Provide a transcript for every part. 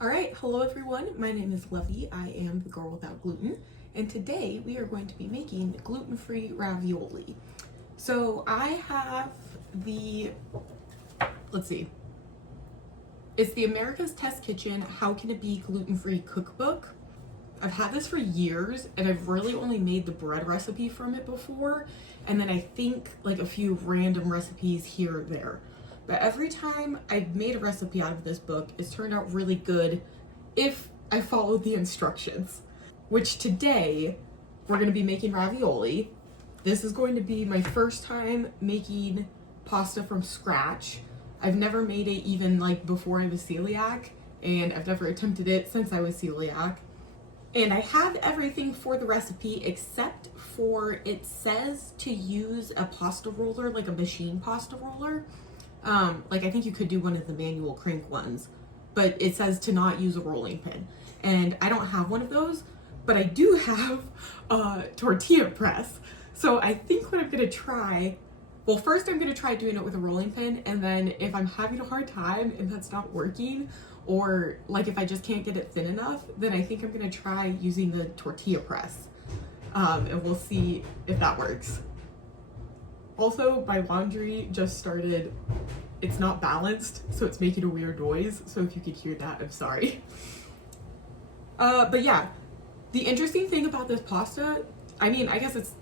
All right, hello everyone. My name is Lovey. I am the girl without gluten, and today we are going to be making gluten-free ravioli. So I have let's see, it's the America's Test Kitchen How Can It Be Gluten-Free Cookbook. I've had this for years, and I've really only made the bread recipe from it before, and then I think like a few random recipes here or there. But every time I've made a recipe out of this book, it's turned out really good if I followed the instructions. Which today, we're going to be making ravioli. This is going to be my first time making pasta from scratch. I've never made it even like before I was celiac, and I've never attempted it since I was celiac. And I have everything for the recipe except for it says to use a pasta roller, like a machine pasta roller. Like I think you could do one of the manual crank ones, but it says to not use a rolling pin. And I don't have one of those, but I do have a tortilla press. So I think what I'm gonna try, well, first I'm gonna try doing it with a rolling pin, and then if I'm having a hard time and that's not working, or like if I just can't get it thin enough, then I think I'm gonna try using the tortilla press. And we'll see if that works. Also, my laundry just started, it's not balanced, so it's making a weird noise, so if you could hear that, I'm sorry. But yeah, the interesting thing about this pasta, I mean, I guess it's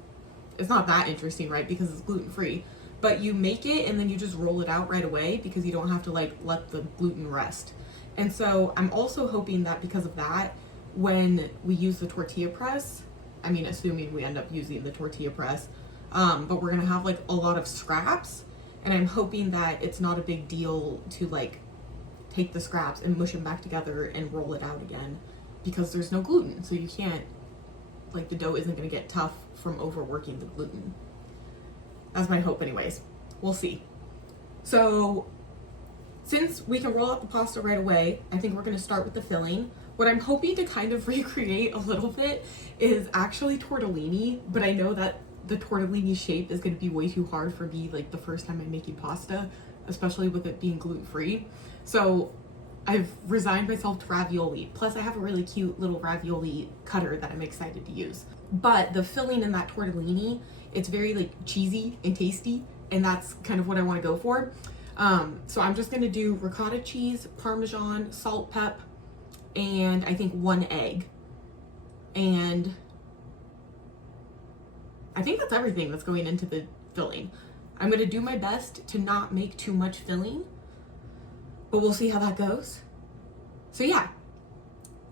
not that interesting, right, because it's gluten-free, but you make it and then you just roll it out right away because you don't have to like let the gluten rest. And so I'm also hoping that because of that, when we use the tortilla press, I mean, assuming we end up using the tortilla press, but we're gonna have like a lot of scraps, and I'm hoping that it's not a big deal to like take the scraps and mush them back together and roll it out again because there's no gluten, so you can't, like, the dough isn't gonna get tough from overworking the gluten. That's my hope anyways. We'll see. So since we can roll out the pasta right away, I think we're gonna start with the filling. What I'm hoping to kind of recreate a little bit is actually tortellini, but I know that the tortellini shape is going to be way too hard for me, like the first time I'm making pasta, especially with it being gluten-free. So I've resigned myself to ravioli. Plus I have a really cute little ravioli cutter that I'm excited to use. But the filling in that tortellini, it's very like cheesy and tasty, and that's kind of what I want to go for. So I'm just going to do ricotta cheese, Parmesan, salt, pep, and I think 1 egg. And I think that's everything that's going into the filling. I'm gonna do my best to not make too much filling, but we'll see how that goes. So yeah,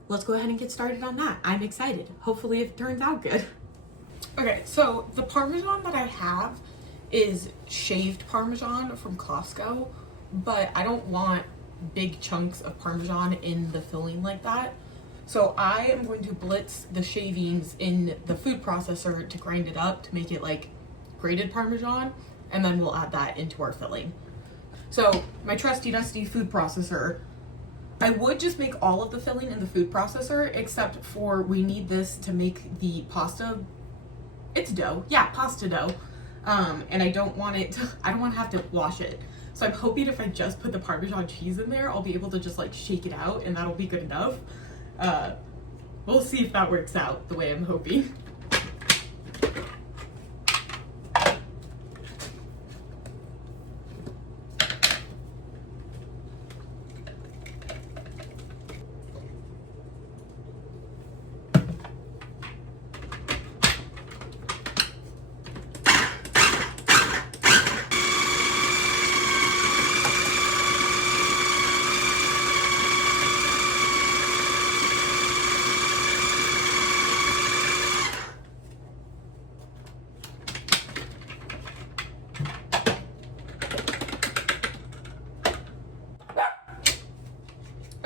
let's go ahead and get started on that. I'm excited. Hopefully it turns out good. Okay, so the Parmesan that I have is shaved Parmesan from Costco, but I don't want big chunks of Parmesan in the filling like that. So I am going to blitz the shavings in the food processor to grind it up to make it like grated Parmesan, and then we'll add that into our filling. So my trusty dusty food processor, I would just make all of the filling in the food processor, except for we need this to make the pasta, it's dough, yeah, pasta dough. And I don't want to have to wash it. So I'm hoping if I just put the Parmesan cheese in there, I'll be able to just like shake it out and that'll be good enough. We'll see if that works out the way I'm hoping.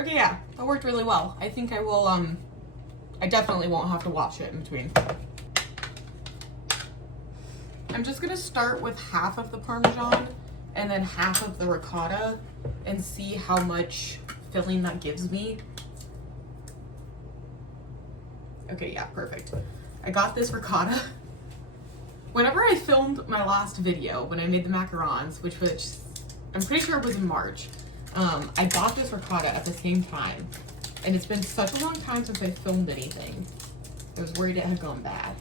Okay, yeah, that worked really well. I think I will, I definitely won't have to wash it in between. I'm just gonna start with half of the Parmesan and then half of the ricotta and see how much filling that gives me. Okay, yeah, perfect. I got this ricotta. Whenever I filmed my last video, when I made the macarons, which I'm pretty sure it was in March, I bought this ricotta at the same time. And it's been such a long time since I filmed anything. I was worried it had gone bad.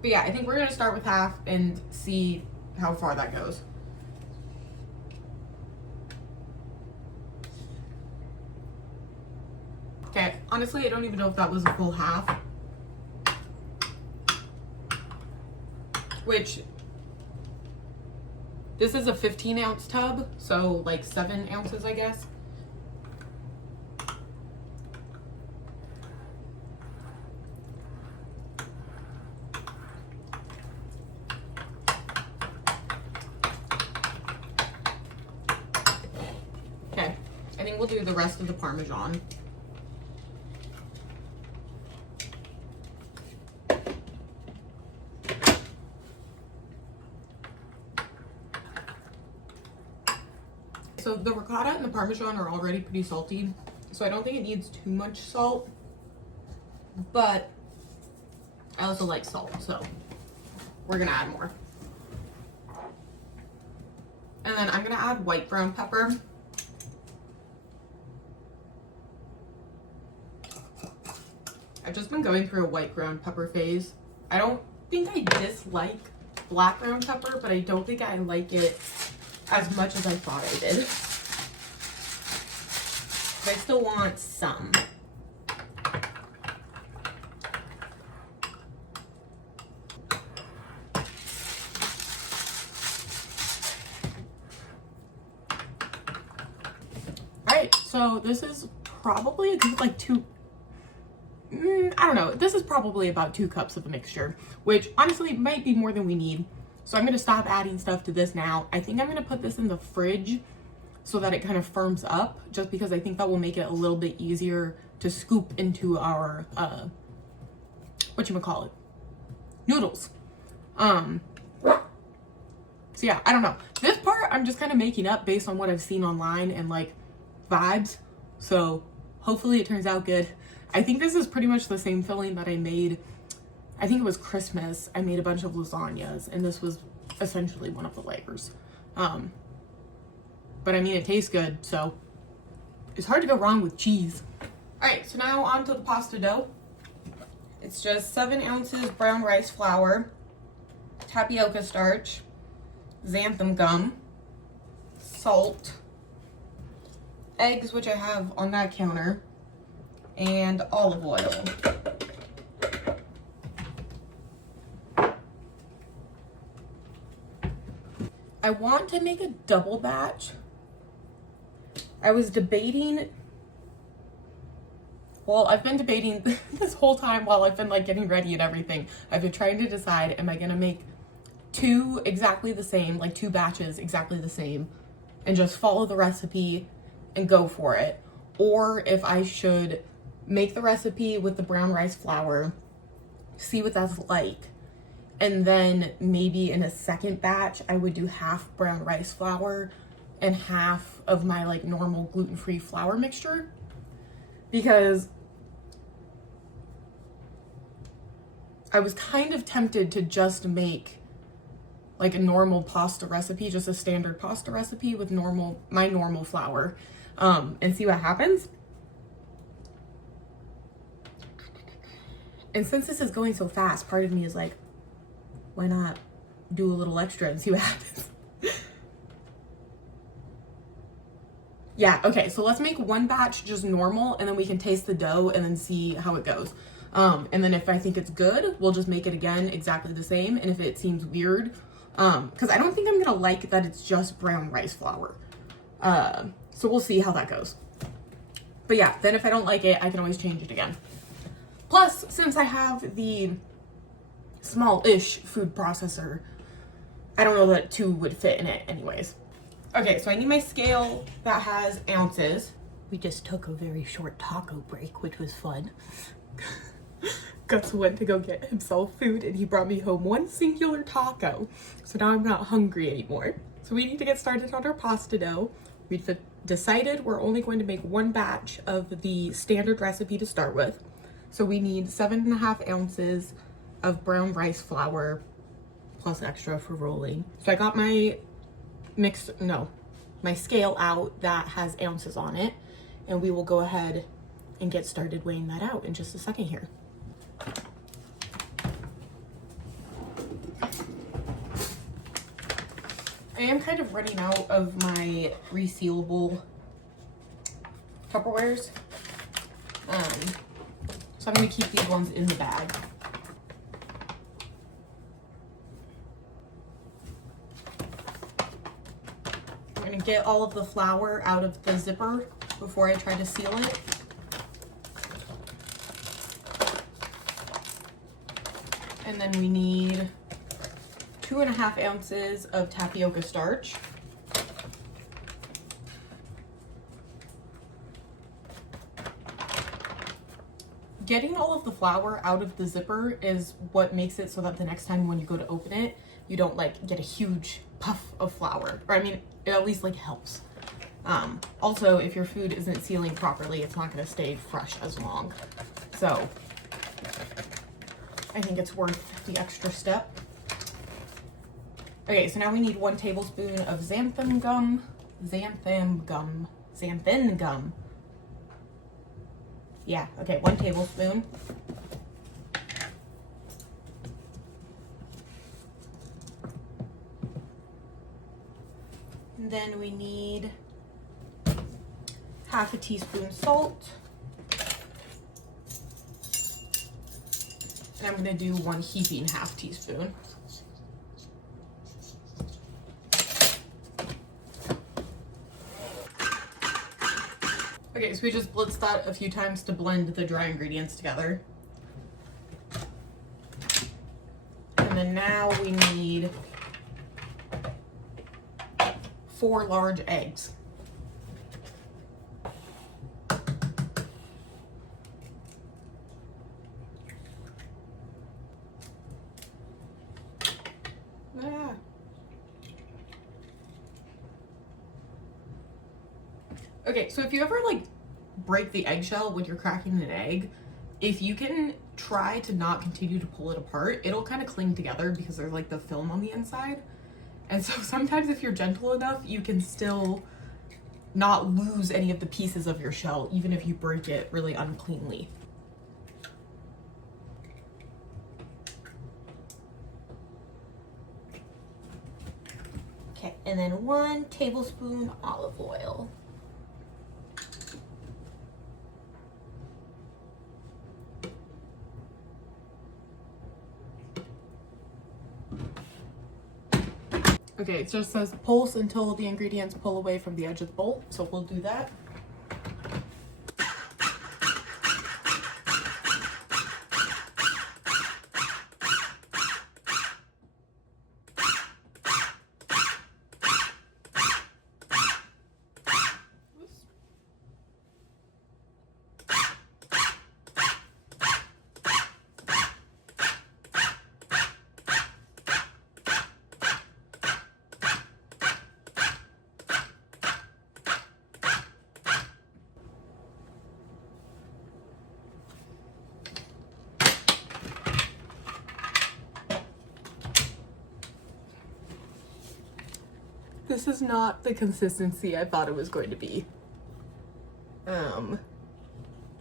But yeah, I think we're gonna start with half and see how far that goes. Okay, honestly, I don't even know if that was a full half. Which, this is a 15-ounce tub, so like 7 ounces, I guess. Okay, I think we'll do the rest of the Parmesan. So the ricotta and the Parmesan are already pretty salty, so I don't think it needs too much salt, but I also like salt, so we're gonna add more. And then I'm gonna add white ground pepper. I've just been going through a white ground pepper phase. I don't think I dislike black ground pepper, but I don't think I like it as much as I thought I did. But I still want some. Alright, so this is probably a good like I don't know. This is probably about 2 cups of a mixture, which honestly might be more than we need. So I'm going to stop adding stuff to this now. I think I'm going to put this in the fridge so that it kind of firms up, just because I think that will make it a little bit easier to scoop into our, whatchamacallit, noodles. So yeah, I don't know. This part I'm just kind of making up based on what I've seen online and like vibes. So hopefully it turns out good. I think this is pretty much the same filling that I made. I think it was Christmas. I made a bunch of lasagnas, and this was essentially one of the layers. But I mean, it tastes good, so it's hard to go wrong with cheese. All right, so now on to the pasta dough. It's just 7 ounces brown rice flour, tapioca starch, xanthan gum, salt, eggs, which I have on that counter, and olive oil. I want to make a double batch. I was debating, well, I've been debating this whole time while I've been like getting ready and everything. I've been trying to decide, am I gonna make 2 exactly the same, like 2 batches exactly the same, and just follow the recipe and go for it, or if I should make the recipe with the brown rice flour, see what that's like, and then maybe in a second batch I would do half brown rice flour and half of my like normal gluten-free flour mixture, because I was kind of tempted to just make like a normal pasta recipe, just a standard pasta recipe with my normal flour, and see what happens. And since this is going so fast, part of me is like, why not do a little extra and see what happens? Yeah, okay, so let's make 1 batch just normal, and then we can taste the dough and then see how it goes. And then if I think it's good, we'll just make it again exactly the same. And if it seems weird, because I don't think I'm gonna like that it's just brown rice flour. So we'll see how that goes. But yeah, then if I don't like it, I can always change it again. Plus, since I have the small-ish food processor, I don't know that 2 would fit in it anyways. Okay, so I need my scale that has ounces. We just took a very short taco break, which was fun. Gus went to go get himself food, and he brought me home 1 singular taco. So now I'm not hungry anymore. So we need to get started on our pasta dough. We've decided we're only going to make 1 batch of the standard recipe to start with. So we need 7.5 ounces of brown rice flour plus extra for rolling. So I got my my scale out that has ounces on it, and we will go ahead and get started weighing that out in just a second here. I am kind of running out of my resealable Tupperwares, so I'm going to keep these ones in the bag. I'm going to get all of the flour out of the zipper before I try to seal it. And then we need 2.5 ounces of tapioca starch. Getting all of the flour out of the zipper is what makes it so that the next time when you go to open it, you don't like get a huge puff of flour. Or I mean, it at least like helps. Also, if your food isn't sealing properly, it's not going to stay fresh as long. So I think it's worth the extra step. Okay, so now we need 1 tablespoon of xanthan gum. Yeah, okay, 1 tablespoon. And then we need 1/2 teaspoon salt. And I'm gonna do 1 heaping 1/2 teaspoon. Okay, so we just blitzed that a few times to blend the dry ingredients together. And then now we need 4 large eggs. Okay, so if you ever like break the eggshell when you're cracking an egg, if you can try to not continue to pull it apart, it'll kind of cling together because there's like the film on the inside. And so sometimes if you're gentle enough, you can still not lose any of the pieces of your shell, even if you break it really uncleanly. Okay, and then 1 tablespoon olive oil. Okay, it just says pulse until the ingredients pull away from the edge of the bowl, so we'll do that. This is not the consistency I thought it was going to be. I'm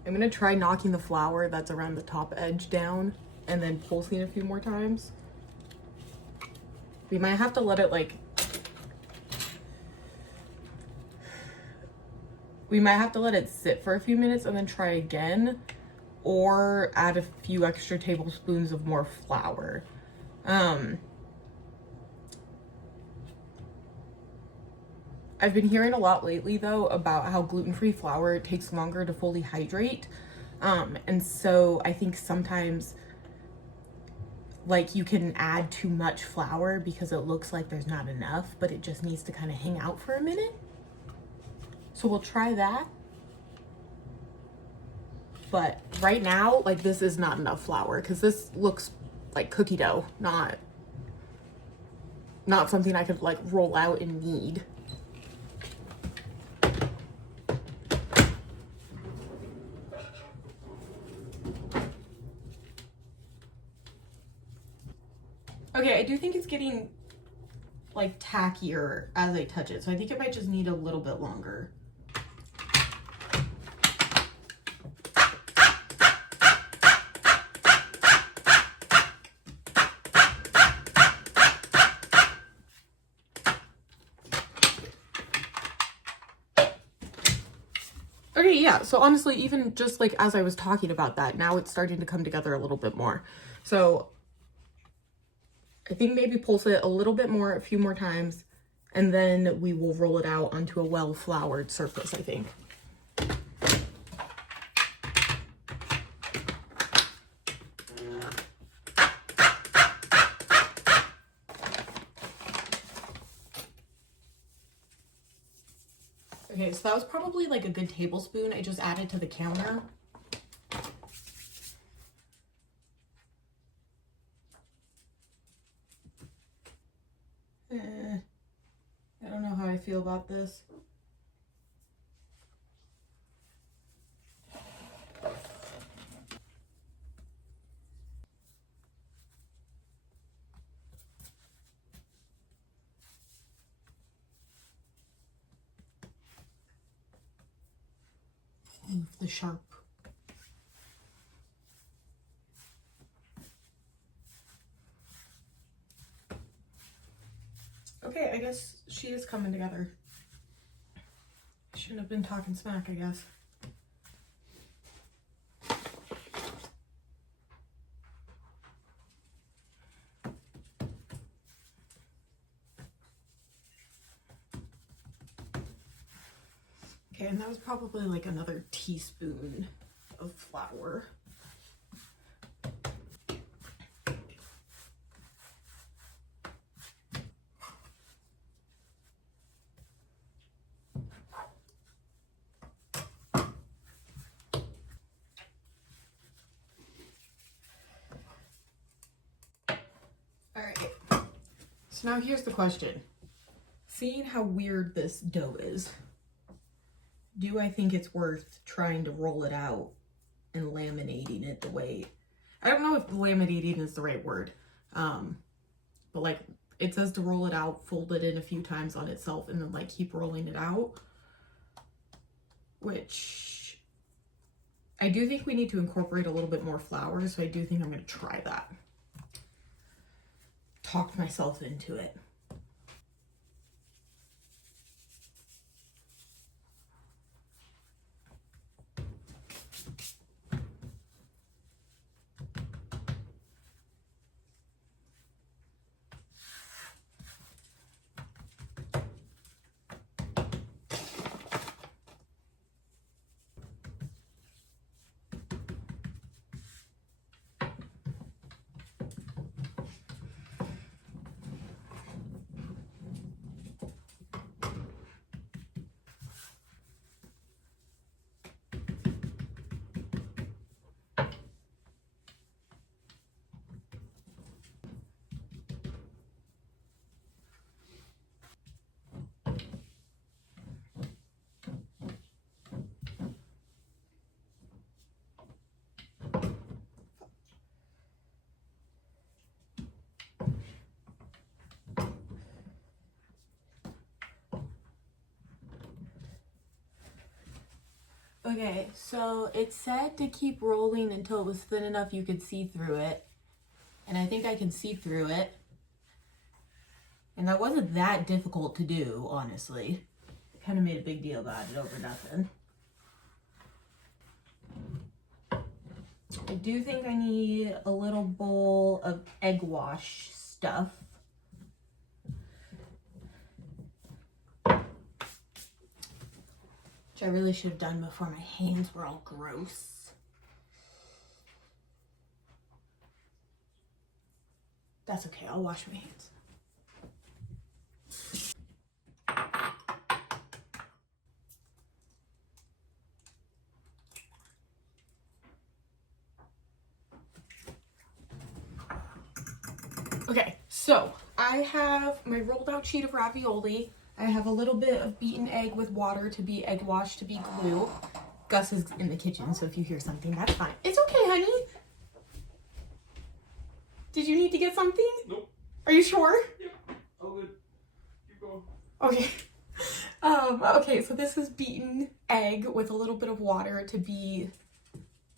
gonna try knocking the flour that's around the top edge down and then pulsing a few more times. We might have to let it sit for a few minutes and then try again, or add a few extra tablespoons of more flour. I've been hearing a lot lately though about how gluten-free flour takes longer to fully hydrate. And so I think sometimes like you can add too much flour because it looks like there's not enough, but it just needs to kind of hang out for a minute. So we'll try that. But right now, like this is not enough flour because this looks like cookie dough, not something I could like roll out and knead. Okay, I do think it's getting like tackier as I touch it, so I think it might just need a little bit longer. Okay, yeah. So honestly, even just like as I was talking about that, now it's starting to come together a little bit more. So I think maybe pulse it a little bit more, a few more times, and then we will roll it out onto a well-floured surface, I think. Okay, so that was probably like a good tablespoon I just added to the counter. I don't know how I feel about this. The sharp. Okay, I guess she is coming together. Shouldn't have been talking smack, I guess. Okay, and that was probably like another teaspoon of flour. All right, so now here's the question. Seeing how weird this dough is, do I think it's worth trying to roll it out and laminating it the way, I don't know if laminating is the right word, but like it says to roll it out, fold it in a few times on itself, and then like keep rolling it out, which I do think we need to incorporate a little bit more flour, so I do think I'm going to try that. Talked myself into it. Okay, so it said to keep rolling until it was thin enough you could see through it. And I think I can see through it. And that wasn't that difficult to do, honestly. I kind of made a big deal about it over nothing. I do think I need a little bowl of egg wash stuff. Which I really should have done before my hands were all gross. That's okay, I'll wash my hands. Okay, so I have my rolled out sheet of ravioli. I have a little bit of beaten egg with water to be egg wash to be glue. Gus is in the kitchen, so if you hear something, that's fine. It's okay, honey. Did you need to get something? Nope. Are you sure? Yeah, all good. Keep going. Okay. Okay, so this is beaten egg with a little bit of water to be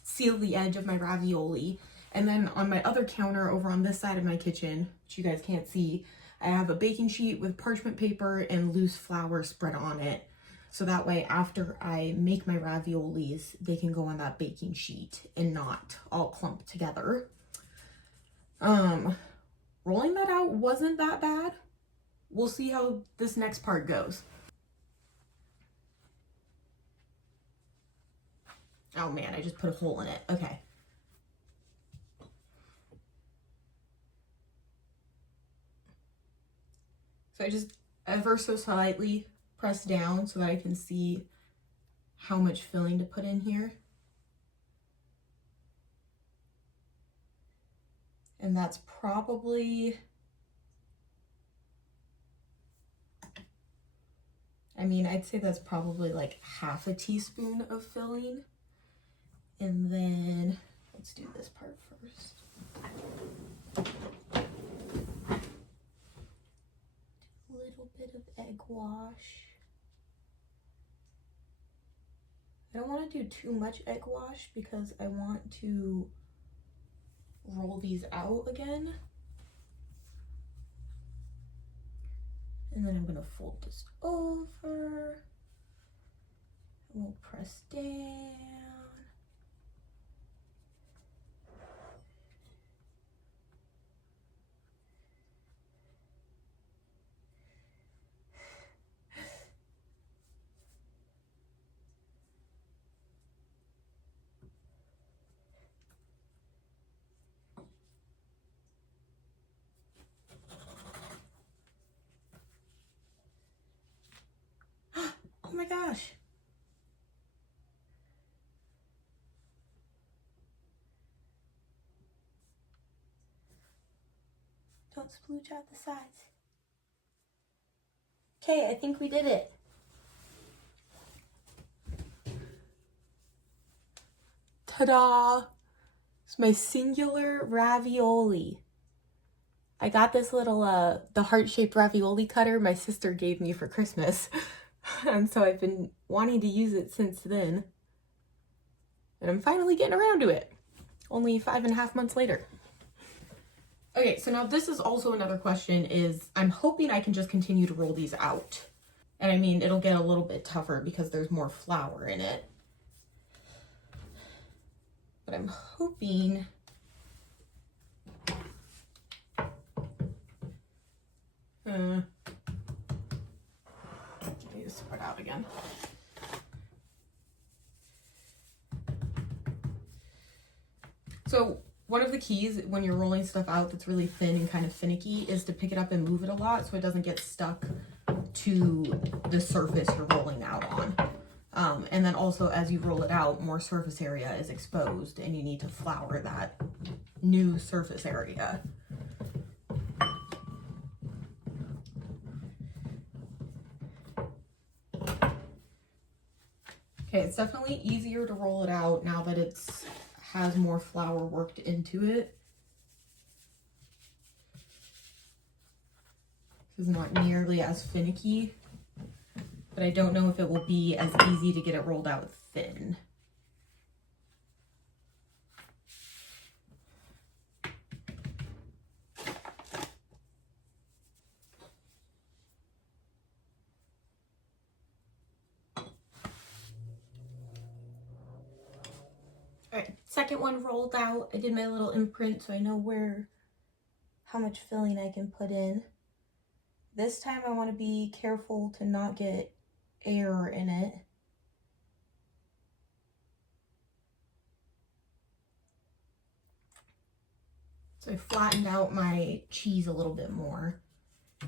seal the edge of my ravioli. And then on my other counter over on this side of my kitchen, which you guys can't see, I have a baking sheet with parchment paper and loose flour spread on it. So that way, after I make my raviolis, they can go on that baking sheet and not all clump together. Rolling that out wasn't that bad. We'll see how this next part goes. Oh man, I just put a hole in it. Okay. So I just ever so slightly press down so that I can see how much filling to put in here. And that's probably, I mean, I'd say that's probably like half a teaspoon of filling. And then let's do this part first. A little bit of egg wash. I don't want to do too much egg wash because I want to roll these out again. And then I'm going to fold this over. We'll press down. Oh my gosh. Don't splooge out the sides. Okay, I think we did it. Ta-da! It's my singular ravioli. I got this little, the heart-shaped ravioli cutter my sister gave me for Christmas. And so I've been wanting to use it since then. And I'm finally getting around to it. Only 5.5 months later. Okay, so now this is also another question is, I'm hoping I can just continue to roll these out. And I mean, it'll get a little bit tougher because there's more flour in it. But I'm hoping let me just spread out again. So one of the keys when you're rolling stuff out that's really thin and kind of finicky is to pick it up and move it a lot so it doesn't get stuck to the surface you're rolling out on. And then also as you roll it out, more surface area is exposed and you need to flour that new surface area. Okay, it's definitely easier to roll it out now that it's has more flour worked into it. This is not nearly as finicky, but I don't know if it will be as easy to get it rolled out thin. All right, second one rolled out. I did my little imprint so I know how much filling I can put in. This time I want to be careful to not get air in it. So I flattened out my cheese a little bit more.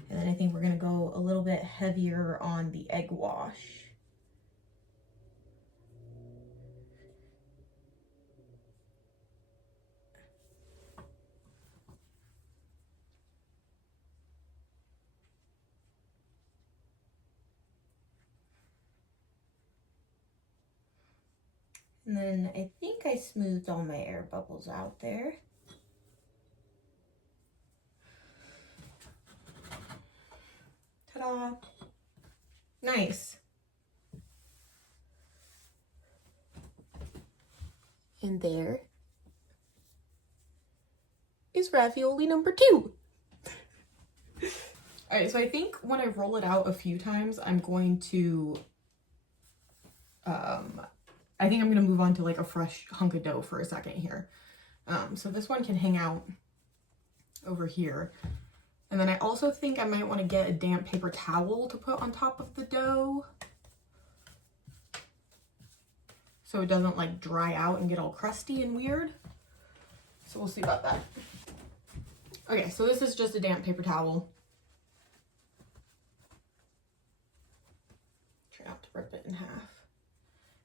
And then I think we're going to go a little bit heavier on the egg wash. And then I think I smoothed all my air bubbles out there. Ta-da! Nice. And there is ravioli number 2. All right, so I think when I roll it out a few times, I'm going to I think I'm gonna move on to like a fresh hunk of dough for a second here. So this one can hang out over here. And then I also think I might want to get a damp paper towel to put on top of the dough, so it doesn't like dry out and get all crusty and weird. So we'll see about that. Okay, so this is just a damp paper towel. Try not to rip it in half.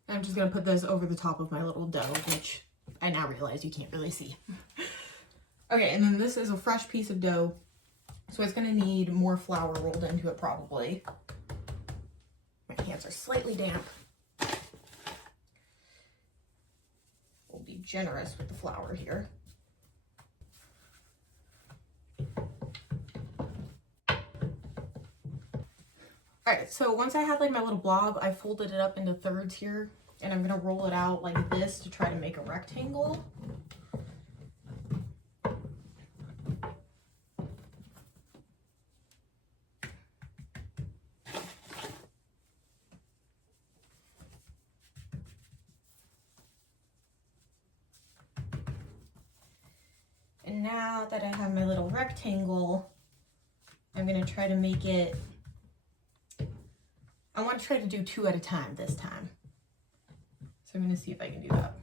And I'm just gonna put this over the top of my little dough, which I now realize you can't really see. Okay, and then this is a fresh piece of dough, so it's gonna need more flour rolled into it probably. My hands are slightly damp. We'll be generous with the flour here. Alright, so once I have like my little blob, I folded it up into thirds here, and I'm gonna roll it out like this to try to make a rectangle. And now that I have my little rectangle, I'm gonna try to make it, I want to try to do 2 at a time this time. So I'm gonna see if I can do that.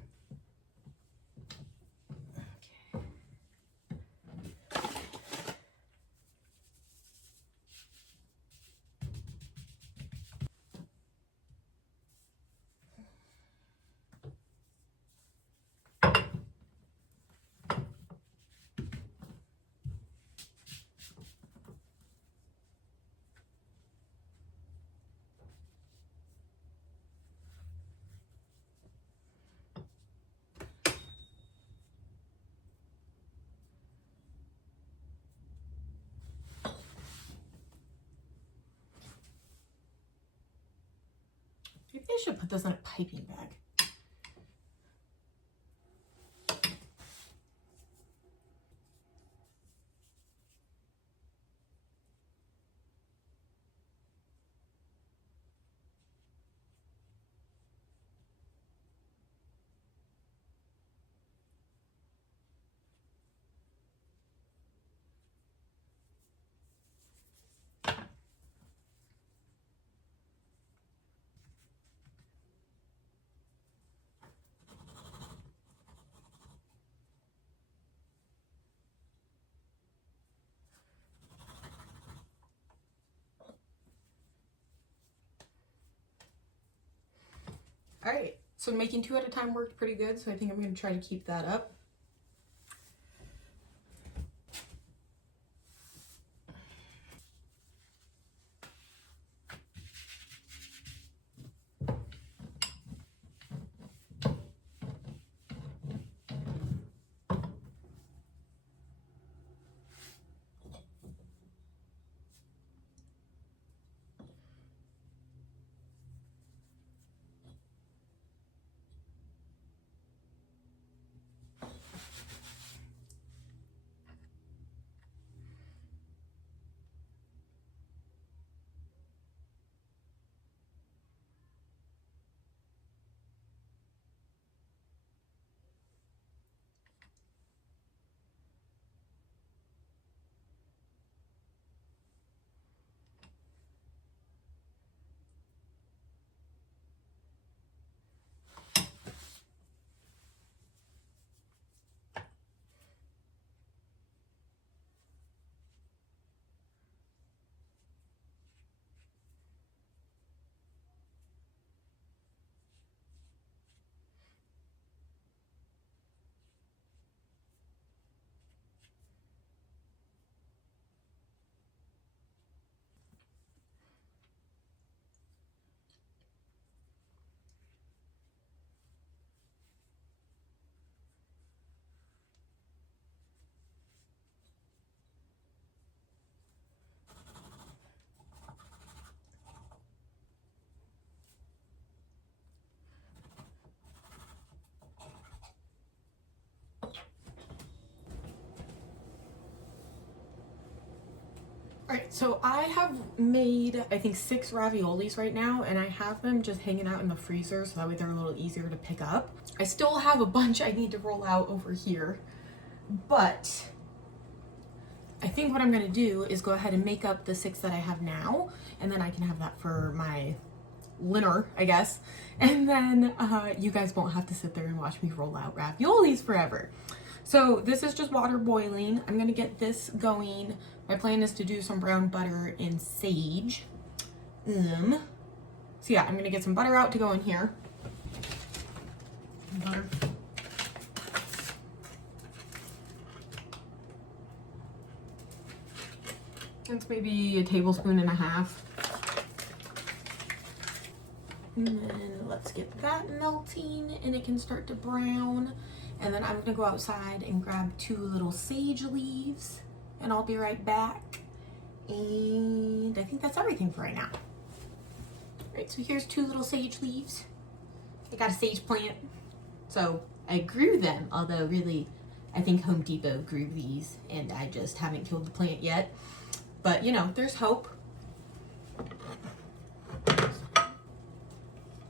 Maybe I should put this in a piping bag. All right, so making 2 at a time worked pretty good, so I think I'm gonna try to keep that up. Alright, so I have made, I think, 6 raviolis right now, and I have them just hanging out in the freezer so that way they're a little easier to pick up. I still have a bunch I need to roll out over here, but I think what I'm going to do is go ahead and make up the 6 that I have now, and then I can have that for my dinner, I guess, and then you guys won't have to sit there and watch me roll out raviolis forever. So this is just water boiling. I'm gonna get this going. My plan is to do some brown butter and sage. So yeah, I'm gonna get some butter out to go in here. Butter. That's maybe a tablespoon and a half. And then let's get that melting and it can start to brown. And then I'm gonna go outside and grab 2 little sage leaves and I'll be right back. And I think that's everything for right now. All right, so here's 2 little sage leaves. I got a sage plant. So I grew them, although really I think Home Depot grew these and I just haven't killed the plant yet. But you know, there's hope.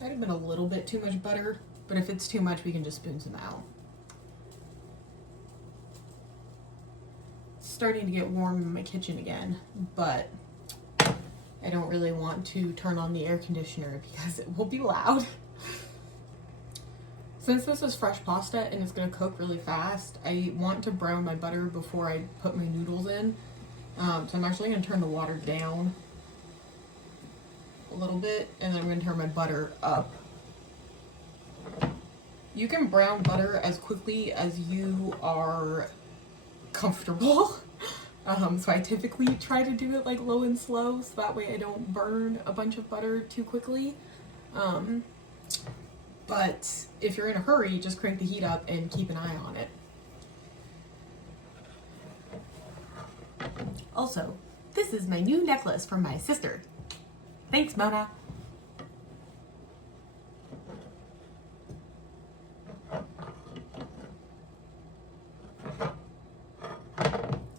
Might have been a little bit too much butter, but if it's too much, we can just spoon some out. It's starting to get warm in my kitchen again, but I don't really want to turn on the air conditioner because it will be loud. Since this is fresh pasta and it's going to cook really fast, I want to brown my butter before I put my noodles in. So I'm actually going to turn the water down a little bit, and then I'm going to turn my butter up. You can brown butter as quickly as you are comfortable. So I typically try to do it like low and slow, so that way I don't burn a bunch of butter too quickly. But if you're in a hurry, just crank the heat up and keep an eye on it. Also, this is my new necklace from my sister. Thanks, Mona.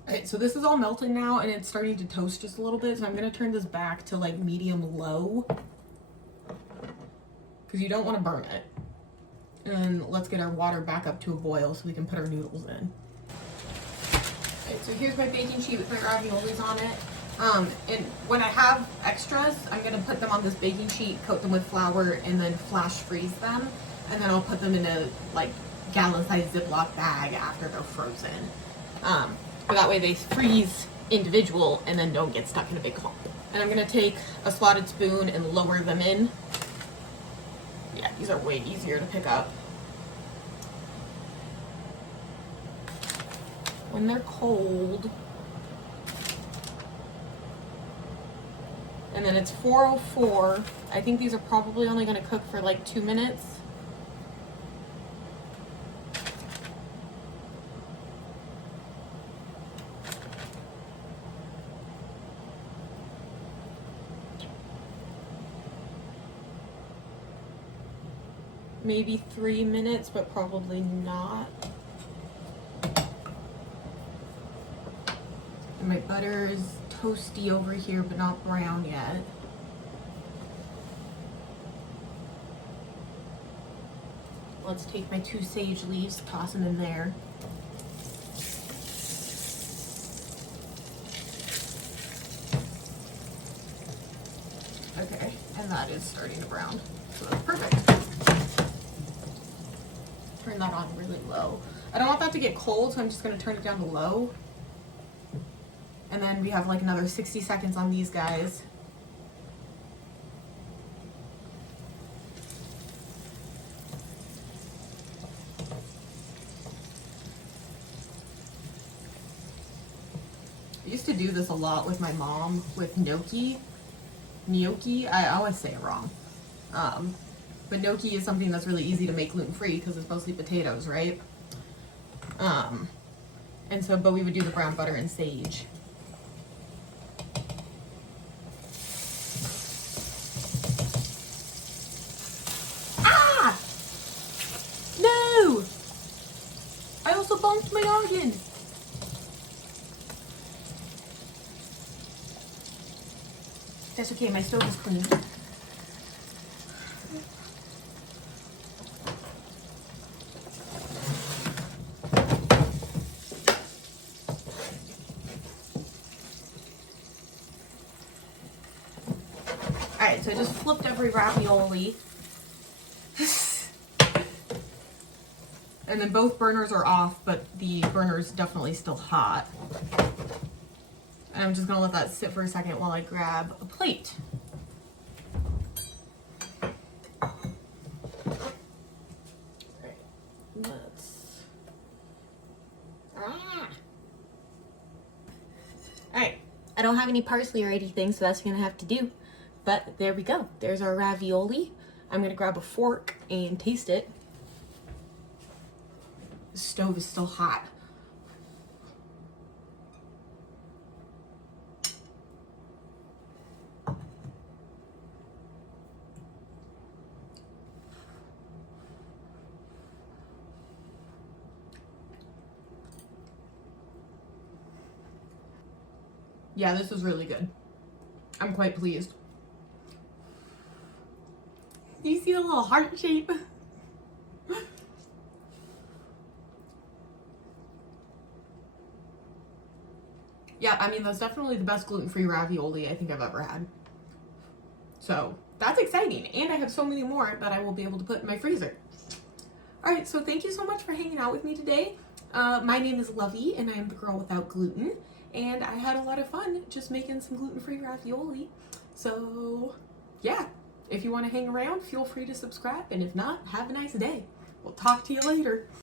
Alright, so this is all melted now and it's starting to toast just a little bit, so I'm going to turn this back to like medium low because you don't want to burn it. And let's get our water back up to a boil so we can put our noodles in. Alright, so here's my baking sheet with my raviolis on it. And when I have extras, I'm going to put them on this baking sheet, coat them with flour, and then flash freeze them. And then I'll put them in a like gallon-sized Ziploc bag after they're frozen. So that way they freeze individual and then don't get stuck in a big clump. And I'm going to take a slotted spoon and lower them in. Yeah, these are way easier to pick up. When they're cold, and then it's 4:04. I think these are probably only going to cook for like 2 minutes. Maybe 3 minutes, but probably not. And my butter is toasty over here, but not brown yet. Let's take my 2 sage leaves, toss them in there. Okay, and that is starting to brown, so that's perfect. Turn that on really low. I don't want that to get cold, so I'm just going to turn it down to low. And then we have like another 60 seconds on these guys. I used to do this a lot with my mom with gnocchi. Gnocchi, I always say it wrong. But gnocchi is something that's really easy to make gluten-free because it's mostly potatoes, right? And so, but we would do the brown butter and sage. Ah! No! I also bumped my noggin. That's okay, my stove is clean. Alright, so I just flipped every ravioli. And then both burners are off, but the burner is definitely still hot. And I'm just gonna let that sit for a second while I grab a plate. Alright, let's... Alright, I don't have any parsley or anything, so that's gonna have to do. But there we go. There's our ravioli. I'm gonna grab a fork and taste it. The stove is still hot. Yeah, this is really good. I'm quite pleased. Do you see the little heart shape? Yeah, I mean, that's definitely the best gluten-free ravioli I think I've ever had. So that's exciting. And I have so many more that I will be able to put in my freezer. All right, so thank you so much for hanging out with me today. My name is Lovey, and I am the girl without gluten. And I had a lot of fun just making some gluten-free ravioli. So yeah, if you want to hang around, feel free to subscribe. And if not, have a nice day. We'll talk to you later.